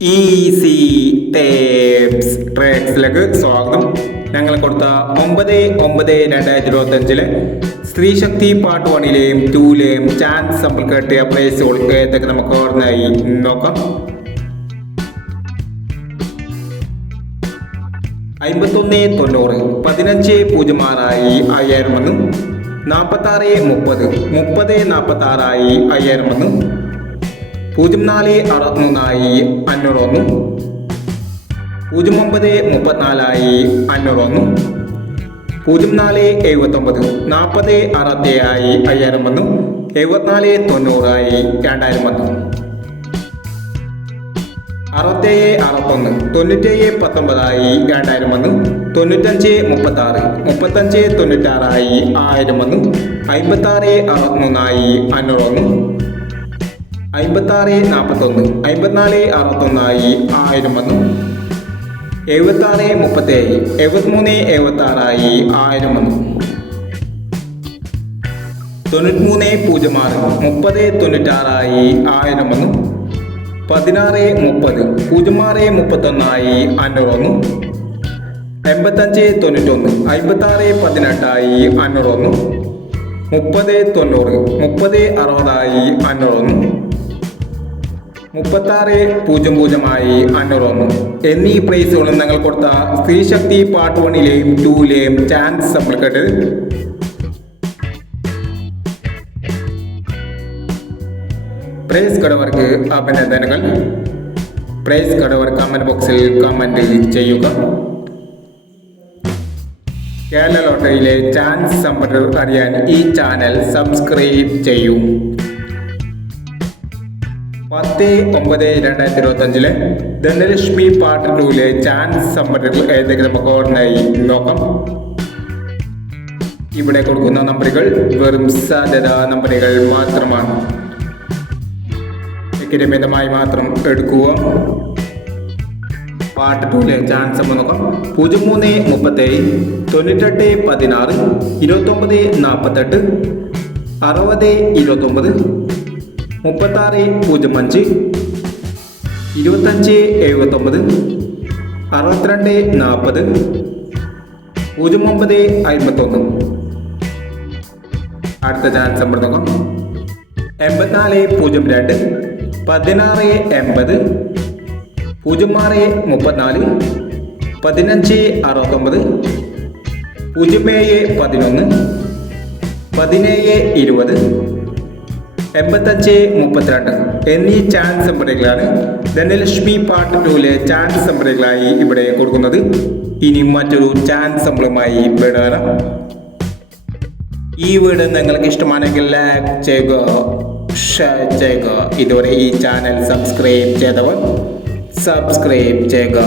Easy tapes ട്രേഡ്സിലേക്ക് സ്വാഗതം. ഞങ്ങൾ കൊടുത്ത 9/9/2025 സ്ത്രീശക്തി പാർട്ട് 1ലെയും 2ലെയും ചാൻസ് നമ്മൾ കേട്ടിയ പ്രൈസുകൾ ഏതൊക്കെ നമുക്ക് ഓർമ്മയായി നോക്കാം. 51.90 15.06 5000 46.30 30.46 5000 04.63 501 09.34 501 04.79 40.67 5000 74.90 2000 67.61 97.19 2000 95.36 35.96 1000 56.63 501 56.41 54.61 1000 76.37 73.76 1000 93.06 30.96 1000 16.30 06.31 501 85.91 56.18 501 30.90 30.60 501 36.00 501 എന്നീ പ്രൈസുകളും ഞങ്ങൾ കൊടുത്ത സ്ത്രീശക്തി പാർട്ട് 1ലെയും 2ലെയും ചാൻസ് നമ്മൾ കേട്ടത്. പ്രൈസ് കടവർക്ക് അഭിനന്ദനങ്ങൾ. പ്രൈസ് കടവർ കമന്റ് ബോക്സിൽ കമന്റ് ചെയ്യുക. കേരള ലോട്ടറിയിലെ ചാൻസ് സമ്പത്ത് അറിയാൻ ഈ ചാനൽ സബ്സ്ക്രൈബ് ചെയ്യൂ. 10/9/2025 ധനലക്ഷ്മി പാർട്ട് 2ലെ ചാൻസ് സമ്പത്തുകൾ ഏതൊക്കെ നമുക്ക് ഓർമ്മയായി നോക്കാം. ഇവിടെ കൊടുക്കുന്ന നമ്പറുകൾ വെറും സാധ്യത നമ്പറുകൾ മാത്രമാണ്. മിതമായി മാത്രം എടുക്കുക. പാർട്ട് 2ലെ ചാൻസ് നമ്മൾ നോക്കാം. 03.37 98.16 29.48 60.29 36.05 25.79 62.40 09.51. അടുത്ത ചാൻസ് നമ്മൾ നോക്കാം. 84.02 16.80 06.34 15.69 07.11 17.20 85.32 എന്നീ ചാൻസ് നമ്പറുകളാണ് ധനലക്ഷ്മി പാർട്ട് 2ലെ ചാൻസ് നമ്പറുകളായി ഇവിടെ കൊടുക്കുന്നത്. ഇനി മറ്റൊരു ചാൻസ് നമ്പറുമായി വിടാം. ഈ വീഡിയോ നിങ്ങൾക്ക് ഇഷ്ടമാണെങ്കിൽ ലൈക്ക് ചെയ്യുക, ഷെയർ ചെയ്യുക. ഇതുവരെ ഈ ചാനൽ സബ്സ്ക്രൈബ് ചെയ്തവർ സബ്സ്ക്രൈബ് ചെയ്യുക.